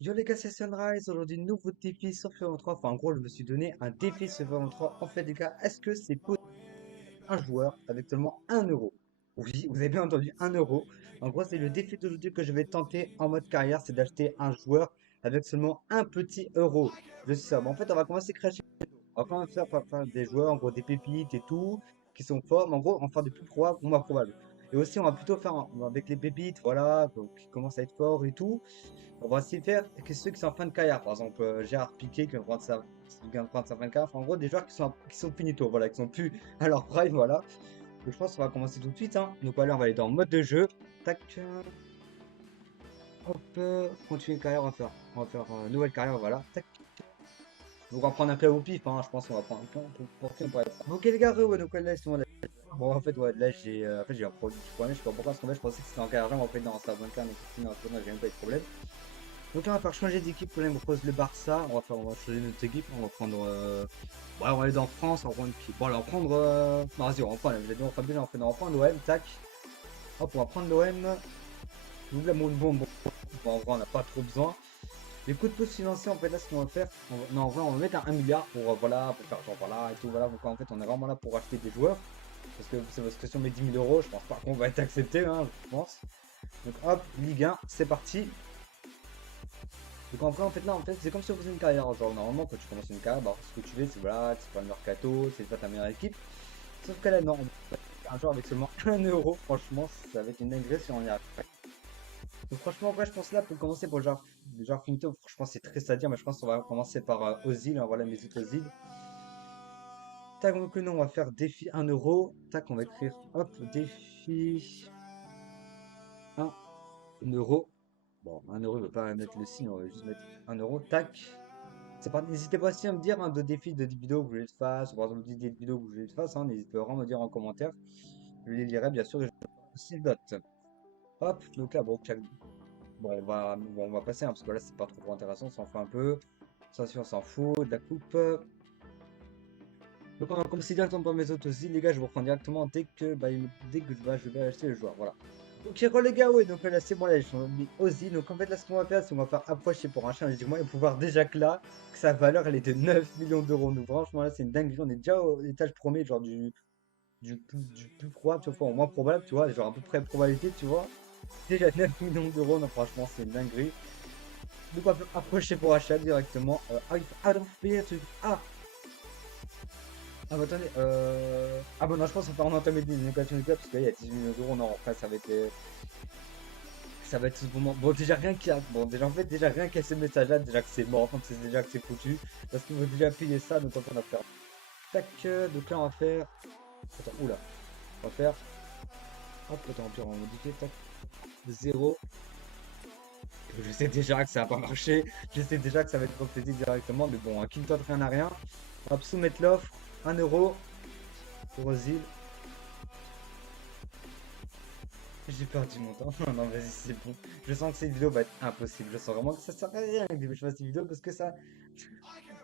Yo les gars, c'est Sunrise. Aujourd'hui, nouveau défi sur Fever 3. Enfin, en gros, je me suis donné un défi sur Fever 3. En fait, les gars, est-ce que c'est possible un joueur avec seulement 1 euro? Oui, vous avez bien entendu, 1 euro. En gros, c'est le défi d'aujourd'hui que je vais tenter en mode carrière, c'est d'acheter un joueur avec seulement un petit euro. Je sais ça. Bon, en fait, on va commencer crash. On va quand même faire par des joueurs, en gros, des pépites et tout, qui sont forts. Mais en gros, on va faire des plus probables ou moins probables. Et aussi, on va plutôt faire avec les pépites, voilà, donc, qui commencent à être forts et tout. On va aussi faire que ceux qui sont en fin de carrière, par exemple Gérard Piqué qui vient de prendre sa fin de carrière, enfin, en gros des joueurs qui sont finito, voilà, qui sont plus à leur prime, voilà. Donc je pense qu'on va commencer tout de suite, hein. Donc voilà, on va aller dans mode de jeu. Tac, hop, continuer carrière, on va faire nouvelle carrière, voilà. Tac. Donc on va prendre un club au pif, hein. Je pense qu'on va prendre un club pour qui on pourrait prendre. Ok les gars, ouais, donc là, c'est bon, bon en fait ouais là j'ai un problème, je sais pas pourquoi parce qu'en fait je pensais que c'était en carrière, mais en fait non, ça 24, donc finalement j'ai même pas eu de problème. Donc là, on va faire changer d'équipe. Là, il me propose le Barça. On va changer notre équipe. On va prendre. Ouais, on va aller dans France. On va prendre qui? Bon, allez, on va prendre. Non, vas-y, on va prendre. J'ai dit, on va bien, on va prendre l'OM. Tac. Hop, on va prendre l'OM. J'ouvre la mon bon. Bon, en vrai, on n'a pas trop besoin. Les coups de pouce financiers, en fait, là, ce qu'on va faire. Non, en vrai, on va mettre un 1 milliard pour, voilà, pour faire genre, voilà, et tout. Voilà. Donc, en fait, on est vraiment là pour acheter des joueurs. Parce que c'est votre question, mais 10 000 euros, je pense pas qu'on va être accepté, hein, je pense. Donc, hop, Ligue 1, c'est parti. Donc en vrai, en fait, là, en fait, c'est comme si on faisait une carrière. Genre, normalement, quand tu commences une carrière, bah, ce que tu fais, c'est voilà, c'est pas le mercato, c'est pas ta meilleure équipe. Sauf que là, non, un joueur avec seulement 1 euro, franchement, ça va être une dinguerie si on y arrive. Donc franchement, en vrai, je pense là, pour commencer pour le genre finito, franchement, c'est triste à dire, mais je pense qu'on va commencer par Ozil, hein, voilà, mes autres Ozil. Tac, donc nous, on va faire défi 1 euro. Tac, on va écrire, hop, défi 1 euro. Bon, 1 euro, je ne vais pas mettre le signe, on va juste mettre 1 euro. Tac. C'est pas, n'hésitez pas aussi à me dire hein, de défis, de vidéos que vous voulez que je fasse, ou par exemple d'idées de vidéos que vous voulez que je fasse, hein, n'hésitez pas vraiment à me dire en commentaire. Je les lirai bien sûr et je aussi le note. Hop, donc là, bon, on va passer, hein, parce que là c'est pas trop intéressant, on s'en fout un peu. Ça aussi on s'en fout, de la coupe. Donc on va commencer directement par mes autres aussi, les gars, je vous reprends directement dès que je vais acheter le joueur, voilà. Donc les gars, ouais, donc là c'est bon, là j'ai mis Ozzy, donc en fait là ce qu'on va faire, c'est qu'on va faire approcher pour un chien logiquement et pouvoir déjà que là, que sa valeur elle est de 9 millions d'euros. Donc franchement là c'est une dinguerie, on est déjà au étage premier, genre du plus probable, tu vois, au moins probable, tu vois, genre à peu près probabilité, tu vois. Déjà 9 millions d'euros, donc franchement c'est une dinguerie. Donc on va faire approcher pour achat directement. Ah, non, payer un truc. Bah attendez, ah bon non je pense qu'on va entamer des négociations du club parce qu'il y a 18 millions d'euros, non après ça va être ce moment. Bon, déjà rien bon, déjà en fait, déjà rien qu'à ce message-là, déjà que c'est mort, enfin, c'est déjà que c'est foutu. Parce qu'il faut déjà payer ça, donc on va faire. Tac, donc là on va faire. Attends, oula. On va faire. Hop, attends, puis on va modifier, tac. 0. Je sais déjà que ça va pas marcher. Je sais déjà que ça va être reflété directement. Mais bon, qui ne tente rien à rien. Hop, soumettre l'offre. 1 euro pour Ozil. J'ai perdu mon temps. Non, vas-y, c'est bon. Je sens que cette vidéo va être impossible. Je sens vraiment que ça sert à rien que je fasse cette vidéo parce que ça.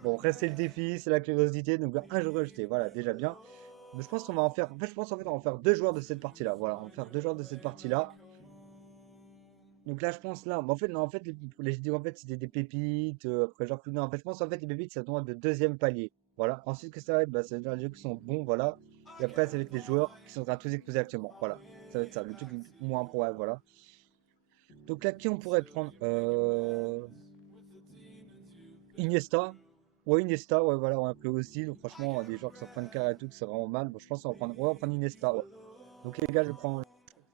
Bon, rester le défi, c'est la curiosité. Donc, un jeu rejeté. Voilà, déjà bien. Mais je pense qu'on va en faire. En fait, je pense en fait, on va en faire deux joueurs de cette partie-là. Voilà, on va faire deux joueurs de cette partie-là. Donc là, je pense là. En fait, non, en fait, les vidéos, en fait, c'était des pépites. Après, genre, non, en fait, je pense en fait, les pépites, ça doit être de deuxième palier. Voilà. Ensuite, que ça va être, bah, ça va être les jeux qui sont bons. Voilà. Et après, ça va être les joueurs qui sont en train de tous exposer actuellement. Voilà. Ça va être ça. Le truc le moins probable. Voilà. Donc là, qui on pourrait prendre? Iniesta. Ouais, Iniesta, ouais, voilà, on a pris aussi. Donc, franchement, des joueurs qui sont fin de carrière et tout, que c'est vraiment mal. Bon, je pense qu'on va prendre, ouais, on va prendre Iniesta, ouais. Donc, les gars, je prends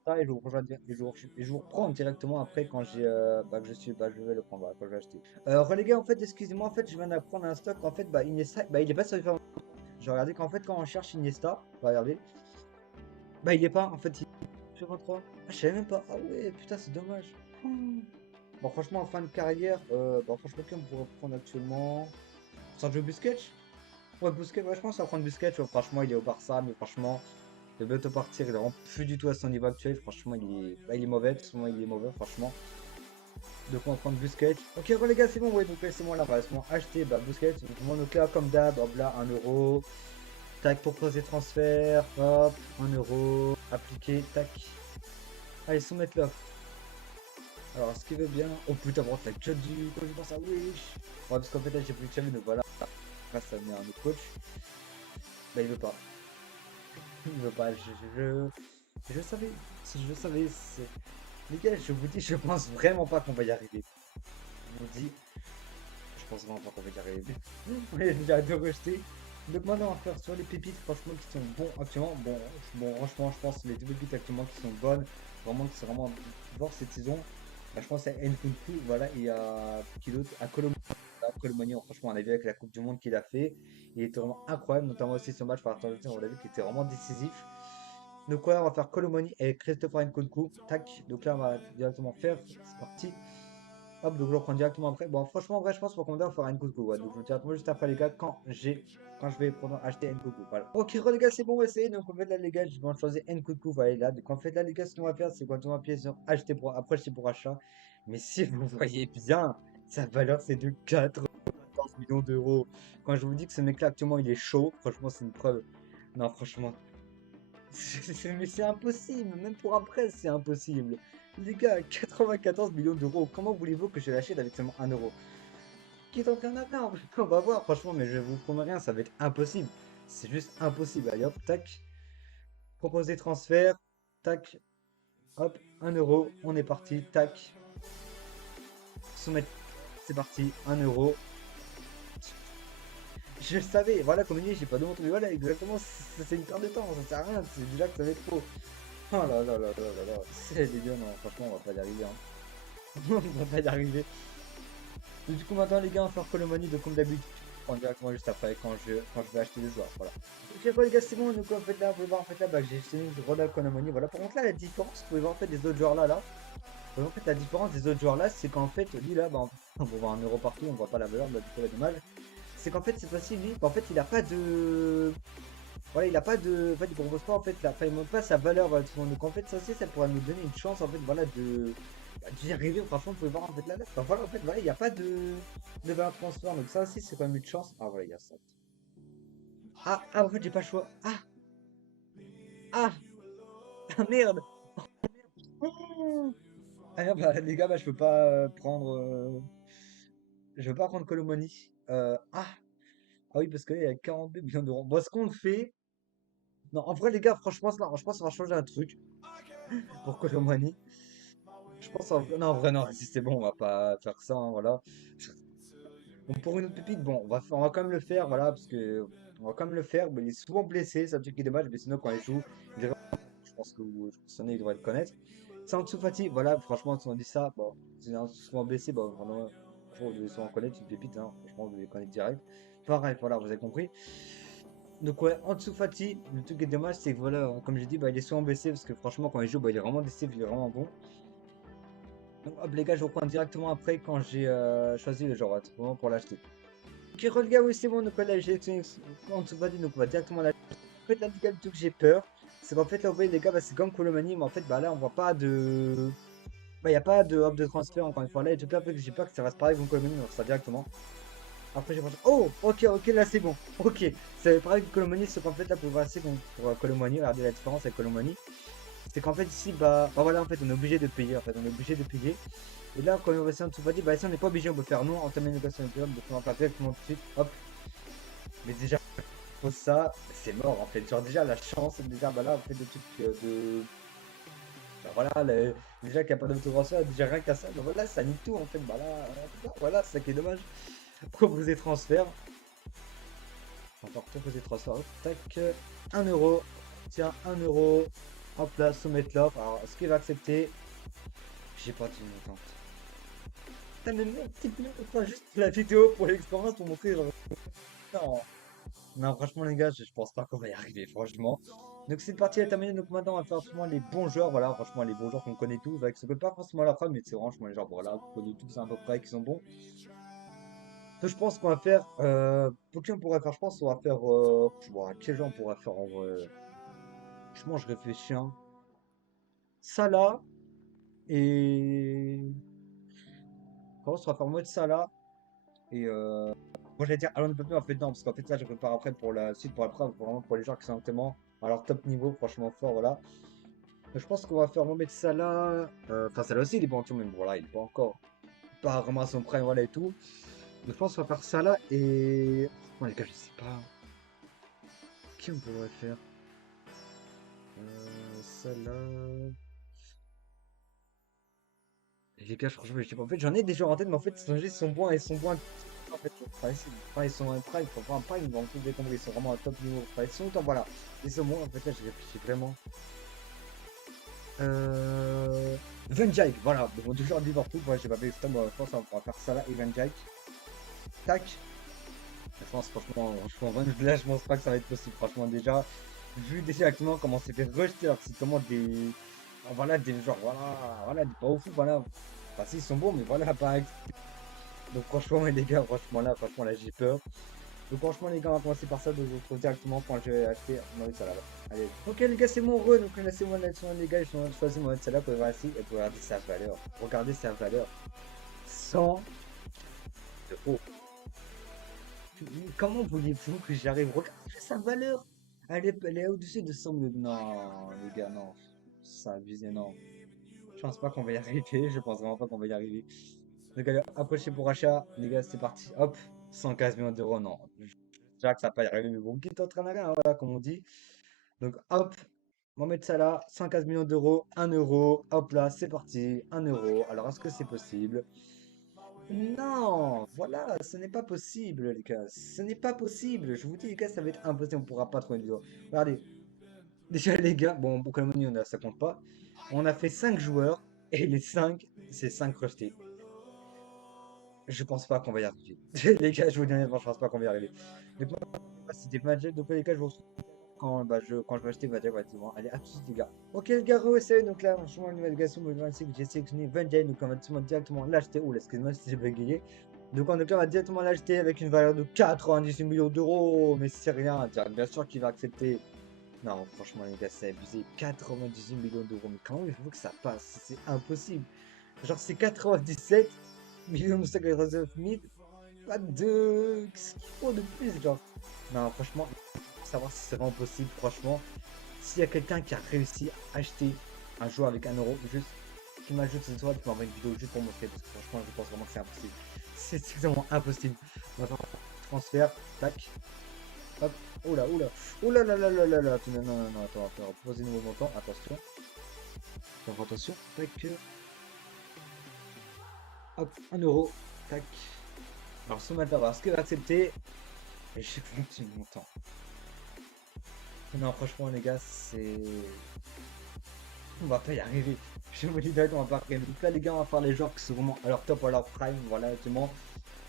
ça et je vous rejoins, et je vous reprends directement après quand je vais le prendre, voilà, quand je vais acheter. Les gars, en fait, excusez-moi, en fait, je viens d'apprendre un stock. En fait, bah, Iniesta, bah, il est pas sur les formes. J'ai regardé qu'en fait, quand on cherche Iniesta, regardez, bah, il est pas, en fait, il est sur 23. Ah, je savais même pas. Ah ouais, putain, c'est dommage. Oh. Bon, franchement, en fin de carrière, bon, franchement, qui on pourrait prendre actuellement? Sergio Busquets? Ouais, Busquets, ouais, je pense qu'on va prendre Busquets. Ouais, franchement, il est au Barça, mais franchement, il va bientôt partir. Il est vraiment plus du tout à son niveau actuel. Franchement, il est mauvais. Tout ce moment, il est mauvais, franchement. Donc, on va prendre Busquets. Ok, bon, les gars, c'est bon. Ouais, donc, c'est moi là. Bah, c'est moi acheter bah, Busquets. Donc, donc là, comme d'hab, hop là, 1 euro. Tac, proposer transfert. Hop, 1 euro. Appliquer, tac. Allez, soumettre l'offre. Alors, ce qui veut bien. Oh putain, bon, la cut du coach, je pense à Wish. Ouais, parce qu'en fait, là, j'ai pris le challenge, donc voilà. Après, ça venir un autre coach. Bah, il veut pas. Il veut pas. Je savais. Si je savais. Les gars, je vous dis, je pense vraiment pas qu'on va y arriver. Je vous dis, je pense vraiment pas qu'on va y arriver. Ouais, j'ai de rejeter. Donc maintenant, on va faire sur les pépites, franchement, qui sont bons actuellement. Bon, franchement, je pense que les deux pépites actuellement qui sont bonnes, vraiment, qui sont vraiment fortes cette saison. Bah, je pense à Nkunku, voilà, et à qui d'autre? À Colomani. Colomani, franchement, on a vu avec la Coupe du Monde qu'il a fait. Il était vraiment incroyable, notamment aussi ce match par Argentine, on l'a vu qu'il était vraiment décisif. Donc voilà, on va faire Colomani et Christopher Nkunku. Tac, donc là, on va directement faire. C'est parti. Hop, donc je reprends directement après. Bon, franchement, en vrai, je pense pour commander, on fera Nkunku. Ouais, donc je vous directement juste après, les gars, quand je vais prendre, acheter Nkunku. Voilà. Ok, les gars, c'est bon, ouais, c'est donc en fait là, les gars, je vais en choisir Nkunku. Voilà, là. Donc en fait là, les gars, ce qu'on va faire, c'est quand on va appuyer sur acheter pour après acheter pour achat. Mais si vous voyez bien, sa valeur, c'est de 14 millions d'euros. Quand je vous dis que ce mec-là, actuellement, il est chaud, franchement, c'est une preuve. Non, franchement, mais c'est impossible, même pour un prêt, c'est impossible. Les gars, 94 millions d'euros, comment voulez-vous que je l'achète avec seulement 1 euro? Qui est en train d'attendre? On va voir, franchement, mais je vous promets rien, ça va être impossible. C'est juste impossible. Allez hop, tac, proposer transfert, tac, hop, 1 euro, on est parti, tac, soumettre, c'est parti, 1 euro. Je le savais, voilà, comme dit, j'ai pas demandé, mais voilà, exactement, c'est une perte de temps, ça sert à rien, c'est déjà que ça va être trop. Oh là là là là là là, c'est les gars, non, franchement, on va pas y arriver, hein. On va pas y arriver. Donc, du coup, maintenant, les gars, on va faire Colomani, donc comme d'habitude, je prends directement juste après quand je vais acheter le joueur. Voilà. Ok, bon, les gars, c'est bon. Donc, en fait, là, vous pouvez voir, en fait, là, bah, j'ai acheté Ronald Colomani. Voilà. Par contre, là, la différence, vous pouvez voir, en fait, des autres joueurs là, là. Vous pouvez voir, en fait, la différence des autres joueurs là, c'est qu'en fait, lui, là, bah, on va voir 1 euro partout, on voit pas la valeur, bah, du coup, là, dommage. C'est qu'en fait, cette fois-ci, lui, bah, en fait, il a pas de. Voilà, il a pas de. En fait, il propose pas, en fait, enfin, il montre pas sa valeur. Voilà, tout le monde. Donc, en fait, ça aussi, ça pourrait nous donner une chance, en fait, voilà, d'y arriver. Franchement, vous pouvez voir, en fait, là, là. Enfin, voilà, en fait, voilà, il n'y a pas de valeur transfert. Donc, ça aussi, c'est quand même une chance. Ah, voilà, il y a ça. En fait, j'ai pas le choix. Ah, ah, merde. Mmh. Ah, bah, les gars, bah, je peux pas prendre. Je veux pas prendre Colomani. Ah oui, parce qu'il y a 42 millions d'euros. Bon, ce qu'on le fait. Non, en vrai, les gars, franchement, je pense qu'on va changer un truc pour Colomani. Je pense en vrai, non, en vrai, non, si c'est bon, on va pas faire ça, hein, voilà. Bon, pour une autre pépite, bon, on va quand même le faire, voilà, parce que on va quand même le faire. Mais il est souvent blessé, c'est un truc qui est dommage, mais sinon, quand il joue, il est je pense que vous, il devrait le connaître. C'est Ansu Fati, voilà, franchement, si on dit ça, bon, c'est souvent blessé, bon, vraiment, franchement, vous devez souvent connaître, une pépite, hein, franchement, vous devez connaître direct. Pareil, voilà, vous avez compris. Donc ouais, Ansu Fati, le truc qui est dommage, c'est que voilà, comme j'ai dit, bah, il est souvent blessé, parce que franchement, quand il joue, bah, il est vraiment décisif, il est vraiment bon. Donc hop les gars, je reprends directement après quand j'ai choisi le genre, vraiment pour l'acheter. Ok les gars, oui c'est bon, donc là j'ai on se va dire, donc on va directement l'acheter. En fait là les gars, le truc que j'ai peur, c'est qu'en fait là vous voyez les gars, bah, c'est comme Colomani, mais en fait bah là on voit pas de. Bah y a pas de hop de transfert encore une fois là, et tout là, en fait, j'ai peur que ça fasse pareil comme Colomani, on ça directement. Après j'ai pensé, oh ok là c'est bon, ok, c'est pareil que Colomani, sauf qu'en fait là pour passer pour Colomani, regardez la différence avec Colomani. C'est qu'en fait ici bah voilà en fait on est obligé de payer en fait on est obligé de payer. Et là quand on va essayer de Tsubadi, bah ici on n'est pas obligé, on peut faire non, entamer une négociation avec l'homme, donc on va faire directement tout de suite, hop. Mais déjà pour ça, c'est mort en fait. Genre déjà la chance, déjà bah là en fait le truc de. Bah voilà, déjà qu'il n'y a pas d'autotransfert, déjà rien qu'à ça, bah voilà, ça nique tout en fait. Voilà, c'est ça qui est dommage. Proposer transfert. Encore proposer transfert, hop, tac, 1 euro. Tiens, 1 euro. Hop là, soumettre l'offre. Alors, est-ce qu'il va accepter? J'ai pas de montant. Putain, mais mec, c'est bien, enfin, juste la vidéo pour l'expérience pour montrer. Genre. Non, non, franchement, les gars, je pense pas qu'on va y arriver, franchement. Donc, cette partie est terminée. Donc, maintenant, on va faire franchement les bons joueurs. Voilà, franchement, les bons joueurs qu'on connaît tous. Avec ce que pas forcément la femme, mais c'est franchement les gens, voilà, qu'on connaît tous à peu près, qui sont bons. Donc, je pense qu'on va faire. Pour qui on pourrait faire? Je pense qu'on va faire. Bon, quel genre on pourrait faire en vrai? Franchement, je réfléchis, hein. Salah et. Je pense qu'on va faire mode Salah et. Moi, j'allais dire Alain Mbappé, en fait, non, parce qu'en fait, là, je prépare après pour la suite, pour la preuve, vraiment pour les gens qui sont vraiment à leur top niveau, franchement fort, voilà. Je pense qu'on va faire Mohamed Salah. Enfin, Salah aussi, il est bon, mais voilà, il est pas encore. Pas vraiment à son prime, voilà et tout. Donc, je pense qu'on va faire Salah et. Bon, les gars, je sais pas. Qui on pourrait faire? Salah. Les gars, franchement, je sais pas. En fait, j'en ai des joueurs en tête, mais en fait, ils sont bons, ils sont bons. En fait, enfin, ils sont un prime, enfin, un prime, donc tout compris, ils sont vraiment à top niveau. Enfin, ils sont autant, voilà. Ils sont bons, en fait, là, je réfléchis vraiment. Euh... Van Dijk, voilà. Bon, toujours à Liverpool, moi, j'ai pas fait ça, moi, je pense qu'on va faire ça là et Van Dijk. Tac. Je pense, franchement, là, je pense pas que ça va être possible, franchement, déjà. Vu déjà actuellement comment c'est fait rejeter, alors que c'est comment des. Voilà, des genre, voilà, des pas au fou, voilà. Enfin, si, ils sont bons, mais voilà, pas. Donc franchement les gars, franchement là j'ai peur. Donc franchement les gars, on va commencer par ça, donc je vous retrouve directement quand je vais acheter Mohamed Salah. Allez. Ok les gars, c'est mon re, donc là c'est moi les gars, j'ai choisi Mohamed Salah pour voir ici et pour regarder sa valeur. Regardez sa valeur. 100 euros. Comment voulez-vous que j'arrive? Regardez sa valeur. Elle est au-dessus de 100 000. Non les gars, non. Ça abusé, non. Je pense pas qu'on va y arriver, je pense vraiment pas qu'on va y arriver. Donc allez, approchez pour achat, les gars, c'est parti. Hop, 115 millions d'euros, non. Déjà que ça va pas y arriver, mais bon, qui t'entraîne à rien, voilà, comme on dit. Donc hop, Mohamed Salah, 115 millions d'euros, 1 euro. Hop là, c'est parti, 1 euro. Alors est-ce que c'est possible? Non, voilà, ce n'est pas possible, les gars. Ce n'est pas possible. Je vous dis, les gars, ça va être impossible. On pourra pas trouver une vidéo. Regardez, déjà, les gars, bon, pour Colomoni, ça compte pas. On a fait 5 joueurs et les 5, c'est 5 rejetés. Je pense pas qu'on va y arriver. Les gars, je vous dis honnêtement, je pense pas qu'on va y arriver. Donc, moi, c'était Magic. Donc, les gars, je vous retrouve quand je vais acheter Magic. Ouais, c'est bon. Allez, à tout de suite, les gars. Ok, les gars, re-essayez. Donc, là, franchement, une navigation, j'ai sélectionné Vengey. Donc, on va directement l'acheter. Oula, excuse-moi si j'ai bégayé. Donc, on va directement l'acheter avec une valeur de 98 millions d'euros. Mais c'est rien. Bien sûr qu'il va accepter. Non, franchement, les gars, c'est abusé. 98 millions d'euros. Mais comment il faut que ça passe? C'est impossible. Genre, c'est 97 millions 589 000. Pas de. Qu'est-ce qu'il faut de plus, genre? Non, franchement, pour savoir si c'est vraiment possible, franchement, s'il y a quelqu'un qui a réussi à acheter un joueur avec 1 euro, juste, qui m'ajoute cette soirée, tu m'envoies une vidéo juste pour montrer, parce que franchement, je pense vraiment que c'est impossible. C'est vraiment impossible. Maintenant, transfert, tac, hop, oula, oula, oula, là, là, là, là, là, non, non, non, attends, poser nouveau montant, attention, attention, tac, hop, 1 euro, tac. Alors, ce matin, est-ce qu'il va accepter? Et je continue mon temps. Non, franchement, les gars, c'est. On va pas y arriver. Je vous dis direct, on va pas y arriver. Donc là, les gars, on va faire les joueurs qui sont vraiment à leur top, à leur prime. Voilà, justement.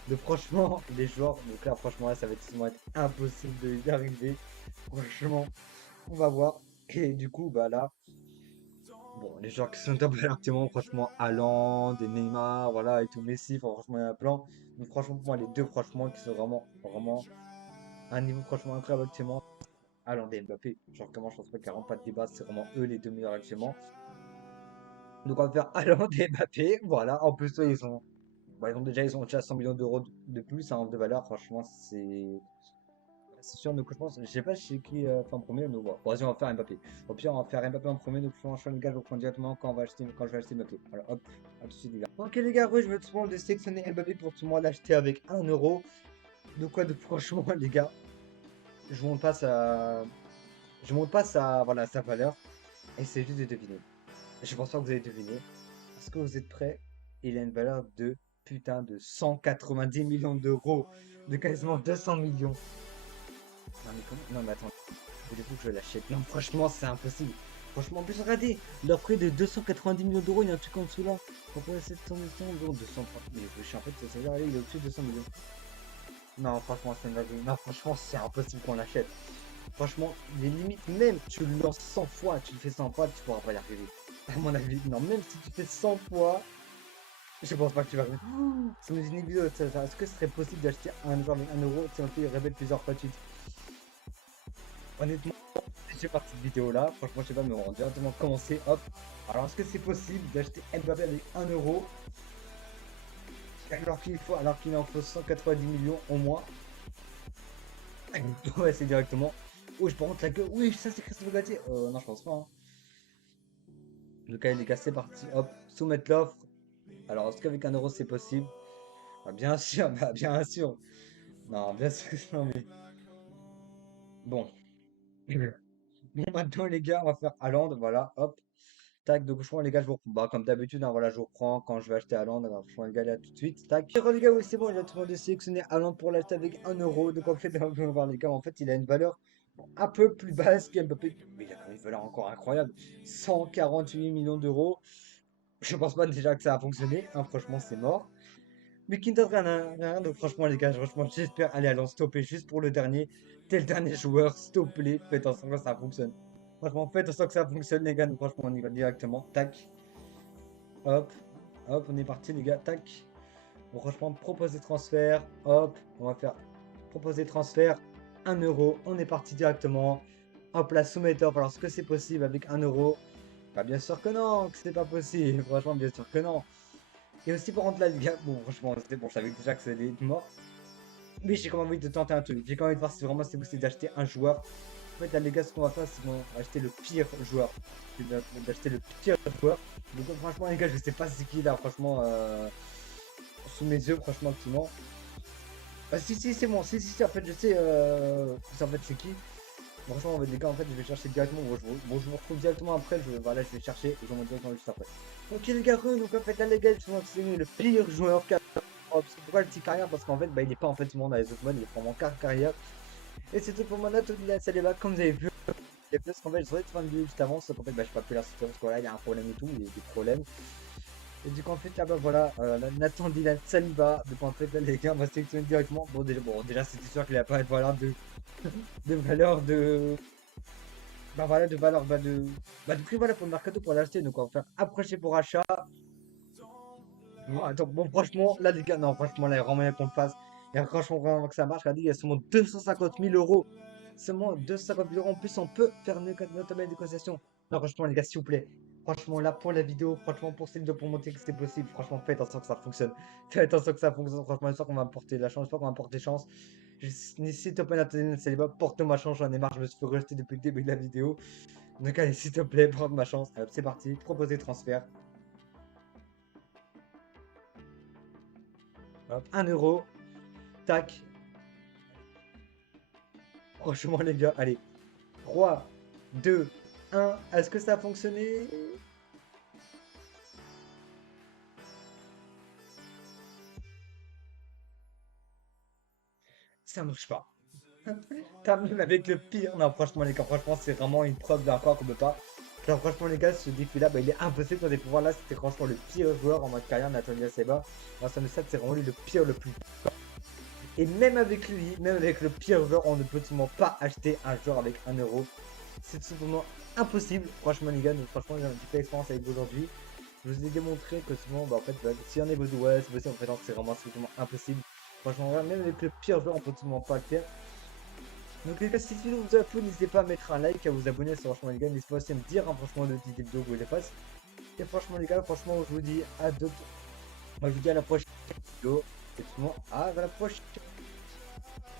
De franchement, les joueurs. Donc là, franchement, là, ça va être impossible de y arriver. Franchement, on va voir. Et du coup, bah là. Bon, les joueurs qui sont top à actuellement, franchement, Haaland, et Neymar, voilà, et tout Messi, enfin, franchement, il y en a plein. Mais franchement, pour moi, les deux, franchement, qui sont vraiment, à un niveau, franchement, incroyable actuellement. Haaland et Mbappé. Genre, comment je pense pas qu'il n'y a vraiment pas de débat, c'est vraiment eux les deux meilleurs actuellement. Donc, on va faire Haaland et Mbappé. Voilà, en plus, eux, bah, ils ont déjà 100 millions d'euros de plus hein, de valeur. Franchement, c'est sûr. Donc, je pense, je sais pas chez qui fait en premier, mais bon, vas-y, on va faire Mbappé. Au pire, on va faire Mbappé en premier. Donc, franchement, les gars, je vous prends directement quand je vais acheter Mbappé. Voilà, hop, à tout de suite, les gars. Ok, les gars, je vais tout le monde de sélectionner Mbappé pour tout le monde l'acheter avec 1 euro. De quoi de franchement, les gars, je vous montre pas sa, je vous montre pas sa, voilà, sa valeur. Et c'est juste de deviner. Je pense pas que vous allez deviner. Est-ce que vous êtes prêts? Il a une valeur de putain de 190 millions d'euros. De quasiment 200 millions. Non mais comment? Non mais attends. Voulez-vous que je l'achète? Non franchement c'est impossible. Franchement en plus regardez. Leur prix de 290 millions d'euros. Il y a un truc en dessous là. Pourquoi 700 millions? 200. Mais je suis en fait ça veut dire il est au-dessus de 200 millions. Non franchement c'est une dinguerie. Non franchement c'est impossible qu'on l'achète. Franchement, les limites, même tu le lances 100 fois, tu le fais 100 fois, tu pourras pas y arriver. À mon avis, non, même si tu fais 100 fois, je pense pas que tu vas arriver. Ça nous dit une vidéo, est-ce que ce serait possible d'acheter un genre avec 1 euro si on te révèle plusieurs fois de suite? Honnêtement, j'ai parti de vidéo là, franchement, je sais pas, mais on va directement commencer. Hop. Alors, est-ce que c'est possible d'acheter Mbappé avec 1 euro alors qu'il en faut 190 millions au moins? Ouais, c'est directement. Oh, je peux rentrer la gueule. Oui, ça c'est Christophe Gatier. Non, je pense pas. Hein. Donc allez les gars, c'est parti. Hop, soumettre l'offre. Alors, est-ce qu'avec 1 euro c'est possible? Bah, bien sûr, bah, bien sûr. Non, bien sûr, non mais... Bon. Bon, maintenant les gars, on va faire Haaland, voilà, hop. Tac, donc franchement les gars, je vous reprends. Bah, comme d'habitude, hein, voilà, je vous reprends quand je vais acheter Haaland. Alors, franchement les gars, là tout de suite. Tac. Et les gars, oui, c'est bon, il a tout le monde sélectionné Haaland pour l'acheter avec 1 euro. Donc en fait, on va voir les gars, en fait, il a une valeur un peu plus basse qu'Mbappé. Mais il a quand même une valeur encore incroyable. 148 millions d'euros. Je pense pas déjà que ça a fonctionné, hein, franchement, c'est mort. Mais qui ne donne rien, rien. Donc franchement les gars, franchement, j'espère. Allez, allons stopper juste pour le dernier. Tel dernier joueur, stoppez. Faites en sorte que ça fonctionne. Franchement, faites en sorte que ça fonctionne, les gars. Donc franchement, on y va directement. Tac. Hop. Hop, on est parti, les gars. Tac. Bon, franchement, proposer transfert. Hop. On va faire proposer transfert. 1 euro. On est parti directement. Hop là, soumettre offre. Alors, est-ce que c'est possible avec 1 euro? Bah, bien sûr que non, que c'est pas possible. Franchement, bien sûr que non. Et aussi, par contre, là, les gars, bon, franchement, c'était bon, je savais déjà que c'était mort. Mais j'ai quand même envie de tenter un truc. J'ai quand même envie de voir si vraiment c'est possible d'acheter un joueur. En fait, là, les gars, ce qu'on va faire, c'est qu'on va acheter le pire joueur. D'acheter le pire joueur. Donc, franchement, les gars, je sais pas c'est qui là, franchement, sous mes yeux, franchement, actuellement. Ah, si, si, c'est bon, si, en fait, je sais, en fait, c'est qui. Bon, franchement, les gars, en fait, je vais chercher directement. Bon, je vous retrouve directement après. Voilà, je vais chercher et je vous montre directement juste après. Ok, les gars, donc en fait, là, les gars, ils sont sélectionnés le pire joueur. Pourquoi le petit carrière? Parce qu'en fait, bah, il est pas en fait tout le monde dans les autres modes, il est vraiment carrière. Et c'est tout pour mon autre de la Saliba, comme vous avez vu. Et parce qu'en fait, je voulais te faire une vidéo juste avant, sauf qu'en fait, bah, je peux pas pu la sortir parce que voilà, il y a un problème et tout, il y a des problèmes. Et du coup, en fait, là-bas, voilà, Nathan Dylan Saliba. Donc en fait, là, les gars, on va sélectionner directement. Bon, déjà c'était sûr qu'il a pas de valeur de valeur de. Bah voilà, de valeur, de prix, voilà, pour le mercato pour l'acheter. Donc on va faire approcher pour achat. Attends, bon, franchement, là, les gars, non, franchement, là, il y a vraiment rien qu'on le fasse. Il y a franchement vraiment que ça marche. Regardez, il y a seulement 250 000 euros. Seulement 250 000 euros. En plus, on peut faire notamment une négociation. Non, franchement, les gars, s'il vous plaît. Franchement, là, pour la vidéo, franchement, pour cette vidéo, pour montrer que c'est possible, franchement, faites en sorte que ça fonctionne. Faites en sorte que ça fonctionne. Franchement, j'espère qu'on va me porter la chance. J'espère qu'on va me porter chance. S'il te plaît, Nathalie, Saliba, porte-moi chance. J'en ai marre. Je me suis fait rejeter depuis le début de la vidéo. Donc, allez, s'il te plaît, porte ma chance. Allez, c'est parti. Proposer transfert. Hop, 1 euro. Tac. Franchement, les gars, allez. 3, 2, 1. Est-ce que ça a fonctionné? Ça marche pas. T'as même avec le pire. Non, franchement, les gars, franchement, c'est vraiment une preuve d'un quoi qu'on peut pas. Genre, franchement, les gars, ce défi-là, bah, il est impossible dans des pouvoirs. Là, c'était franchement le pire joueur en mode carrière, Nathaniel Seba. Dans son stade, c'est vraiment lui le pire, le plus. Et même avec lui, même avec le pire joueur, on ne peut tout simplement pas acheter un joueur avec 1 euro. C'est tout simplement impossible. Franchement, les gars, donc, franchement, j'ai un petit peu d'expérience avec vous aujourd'hui. Je vous ai démontré que souvent, bah, en fait, bah, si on est beau ouais, c'est possible, en fait, non, c'est vraiment strictement impossible. Franchement, voilà, même avec le pire joueur, on peut tout simplement pas le faire. Donc les gars, si cette vidéo vous a plu, n'hésitez pas à mettre un like, à vous abonner, c'est franchement les gars, n'hésitez pas aussi à me dire, hein, franchement, de petites vidéos que vous les fasse. Et franchement les gars, franchement, je vous dis à d'autres. Moi, je vous dis à la prochaine vidéo. Et tout le monde, à la prochaine.